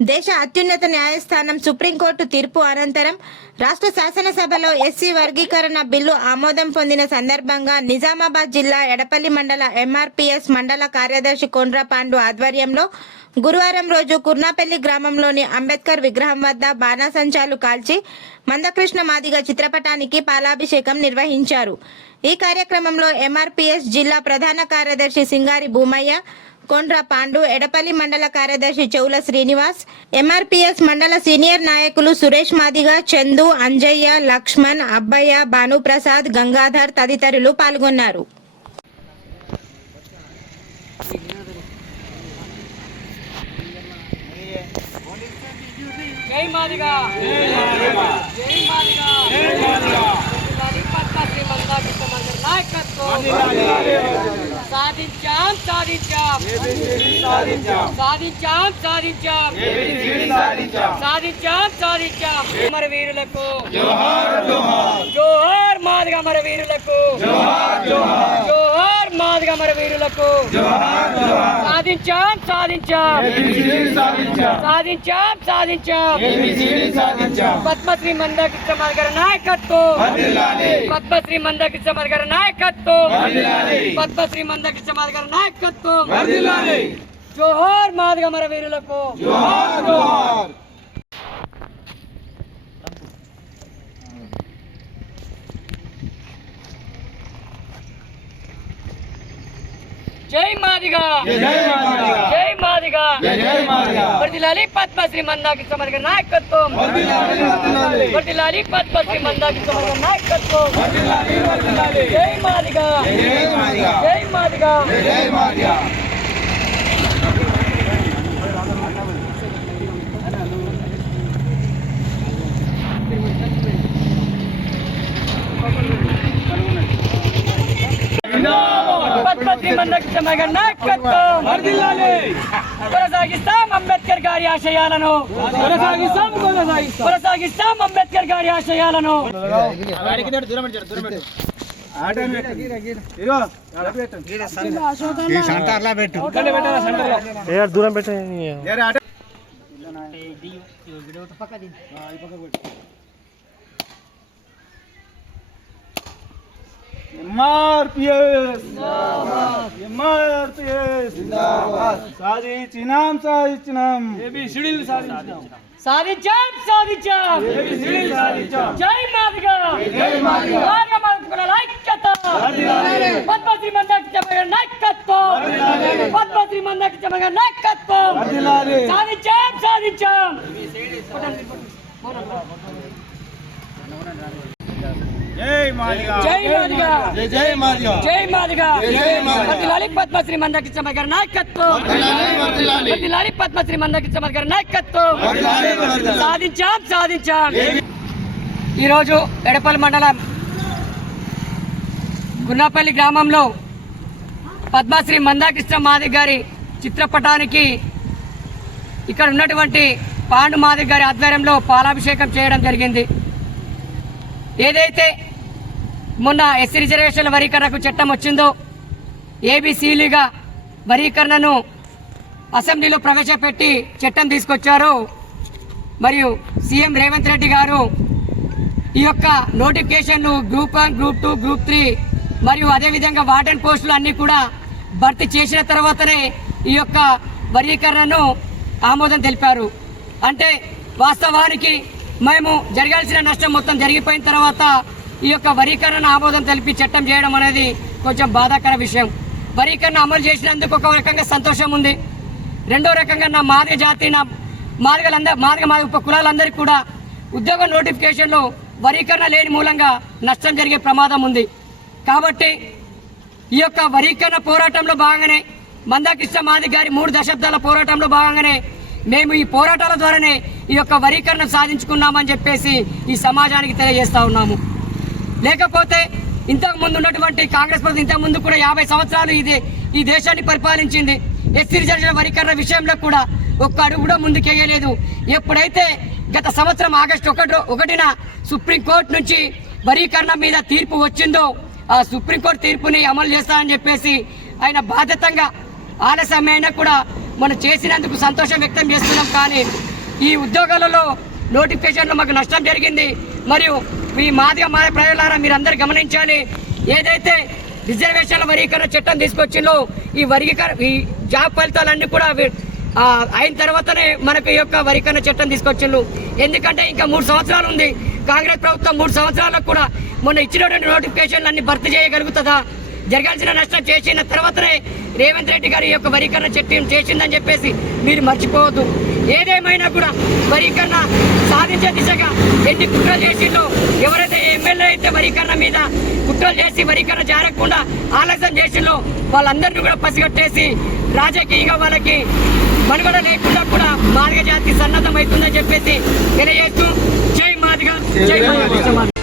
దేశ అత్యున్నత న్యాయస్థానం సుప్రీంకోర్టు తీర్పు అనంతరం రాష్ట్ర శాసనసభలో ఎస్సీ వర్గీకరణ బిల్లు ఆమోదం పొందిన సందర్భంగా నిజామాబాద్ జిల్లా ఎడపల్లి మండల ఎంఆర్పీఎస్ మండల కార్యదర్శి కొండ్ర పాండు ఆధ్వర్యంలో గురువారం రోజు కుర్నాపల్లి గ్రామంలోని అంబేద్కర్ విగ్రహం వద్ద బాణాసంచాలు కాల్చి మందకృష్ణ మాదిగ చిత్రపటానికి పాలాభిషేకం నిర్వహించారు. ఈ కార్యక్రమంలో ఎంఆర్పీఎస్ జిల్లా ప్రధాన కార్యదర్శి సింగారి భూమయ్య కొండ్ర పాండు ఎడపల్లి మండల కార్యదర్శి చెవుల శ్రీనివాస్ ఎంఆర్పిఎస్ మండల సీనియర్ నాయకులు సురేష్ మాదిగ చందు అంజయ్య లక్ష్మణ్ అబ్బయ్య భానుప్రసాద్ గంగాధర్ తదితరులు పాల్గొన్నారు. జై మాదిగా. జై మాదిగా ఇది పద్మశ్రీ మందాకృష్ణ మందిర్ నాయకత్వం సాధించాం సాధించాం. సాధించాం. సాధించాం సాధించాం. సాధించాం. మన వీరులకు జోహార్ మాదిగా మన వీరులకు జోహార్ మాదిగా మన వీరులకు సాధించాం సాధించాం. సాధించాం. సాధించాం పద్మశ్రీ మందకృష్ణ గారి నాయకత్వం. పద్మశ్రీ మందకృష్ణ గారి నాయకత్వం. పద్మశ్రీ మందకృష్ణ గారి నాయకత్వం. జోహార్ మాదిగ మన వీరులకు జై మాదిగా జై మాదిగా వర్దిలాలి పద్మశ్రీ మందాకి సమర్గ నాయకత్వం వర్దిలాలి పద్మశ్రీ మందాకి సమర్గ నాయకత్వం జై మాదిగా జై మాదిగా నాయకత్వం కొనసాగిస్తాం అంబేద్కర్ గారి ఆశయాలను. కొనసాగిస్తాం కొనసాగిస్తాం. అంబేద్కర్ గారి ఆశయాలను. దూరం పెట్టండి ఎంఆర్పిఎస్. ఎంఆర్పిఎస్. సాధించినాం సాధించినాం. ఏబిసిడీలు సాధించినాం. సాధించాం సాధించాం. సాధించాం. జై మాదిగా. మాదిగ. మాదిగల ఐక్యత పద్మశ్రీ మందాకి చెమగ నాయకత్వం. పద్మశ్రీ మందాకి చెమగ నాయకత్వం. సాధించాం సాధించాం. జై మాదిగా. మాదిగా. వర్ధిల్లాలి పద్మశ్రీ నాయకత్వం. వర్ధిల్లాలి పద్మశ్రీ నాయకత్వం. సాధించాం సాధించాం. ఈరోజు ఎడపల్లి మండలం గున్నాపల్లి గ్రామంలో పద్మశ్రీ మందాకృష్ణ మాది గారి చిత్రపటానికి ఇక్కడ ఉన్నటువంటి పాండు మాది గారి ఆధ్వర్యంలో పాలాభిషేకం చేయడం జరిగింది. ఏదైతే మొన్న ఎస్సీ రిజర్వేషన్ల వరీకరణకు చట్టం వచ్చిందో ఏబిసిలుగా వరీకరణను అసెంబ్లీలో ప్రవేశపెట్టి చట్టం తీసుకొచ్చారో మరియు సీఎం రేవంత్ రెడ్డి గారు ఈ యొక్క నోటిఫికేషన్లు group one group two group three మరియు అదేవిధంగా వార్డెన్ పోస్టులు అన్నీ కూడా భర్తీ చేసిన తర్వాతనే ఈ యొక్క వర్గీకరణను ఆమోదం తెలిపారు. అంటే వాస్తవానికి మేము జరగాల్సిన నష్టం మొత్తం జరిగిపోయిన తర్వాత ఈ యొక్క వరీకరణ ఆమోదం తెలిపి చట్టం చేయడం అనేది కొంచెం బాధాకర విషయం. వరీకరణ అమలు చేసినందుకు ఒక రకంగా సంతోషం ఉంది. రెండో రకంగా నా మాదిగ జాతి నా మాదిగలందరూ మాదిగ మాదిగ ఉప కులాలందరికీ కూడా ఉద్యోగ నోటిఫికేషన్లో వరీకరణ లేని మూలంగా నష్టం జరిగే ప్రమాదం ఉంది. కాబట్టి ఈ యొక్క వరీకరణ పోరాటంలో భాగంగానే మందాకృష్ణ మాది గారి మూడు దశాబ్దాల పోరాటంలో భాగంగానే మేము ఈ పోరాటాల ద్వారానే ఈ యొక్క వరీకరణ సాధించుకున్నామని చెప్పేసి ఈ సమాజానికి తెలియజేస్తా ఉన్నాము. లేకపోతే ఇంతకు ముందు ఉన్నటువంటి కాంగ్రెస్ ప్రభుత్వం ఇంతకు ముందు కూడా యాభై సంవత్సరాలు ఇది ఈ దేశాన్ని పరిపాలించింది. ఎస్సీ రిజర్వేషన్ వరీకరణ విషయంలో కూడా ఒక్క అడుగు కూడా ముందుకేయలేదు ఎప్పుడైతే గత సంవత్సరం ఆగస్టు ఒకటి ఒకటిన సుప్రీంకోర్టు నుంచి వరీకరణ మీద తీర్పు వచ్చిందో ఆ సుప్రీంకోర్టు తీర్పుని అమలు చేస్తానని చెప్పేసి ఆయన బాధ్యతంగా ఆలస్యమైనా కూడా మనం చేసినందుకు సంతోషం వ్యక్తం చేస్తున్నాం. కానీ ఈ ఉద్యోగాలలో నోటిఫికేషన్లో మాకు నష్టం జరిగింది. మరియు మీ మాదిగా మా ప్రజలారా మీరందరూ గమనించాలి. ఏదైతే రిజర్వేషన్ల వర్గీకరణ చట్టం తీసుకొచ్చిందో ఈ వర్గీకరణ ఈ జాబ్ ఫలితాలన్నీ కూడా అయిన తర్వాతనే మనకు ఈ యొక్క వరికరణ చట్టం తీసుకొచ్చిండు ఎందుకంటే ఇంకా మూడు సంవత్సరాలు ఉంది. కాంగ్రెస్ ప్రభుత్వం మూడు సంవత్సరాలకు కూడా మొన్న ఇచ్చినటువంటి నోటిఫికేషన్లు అన్ని భర్తీ చేయగలుగుతుందా? జరగాల్సిన నష్టం చేసిన తర్వాతనే రేవంత్ రెడ్డి గారి యొక్క వరీకరణ చట్టం చేసిందని చెప్పేసి మీరు మర్చిపోవద్దు. ఏదేమైనా కూడా వరీకరణ సాధించే దిశగా ఎన్ని కుట్రలు చేసిండో ఎవరైతే ఎమ్మెల్యే అయితే వరీకరణ మీద కుట్రలు చేసి వరీకరణ జరగకుండా ఆలస్యం చేసిండో వాళ్ళందరినీ కూడా పసిగట్టేసి రాజకీయంగా వాళ్ళకి మనుగడ లేకుండా కూడా మాదిగ జాతి సన్నద్ధం అవుతుందని చెప్పేసి తెలియజేస్తూ జై మాదిగ జై మాదిగ.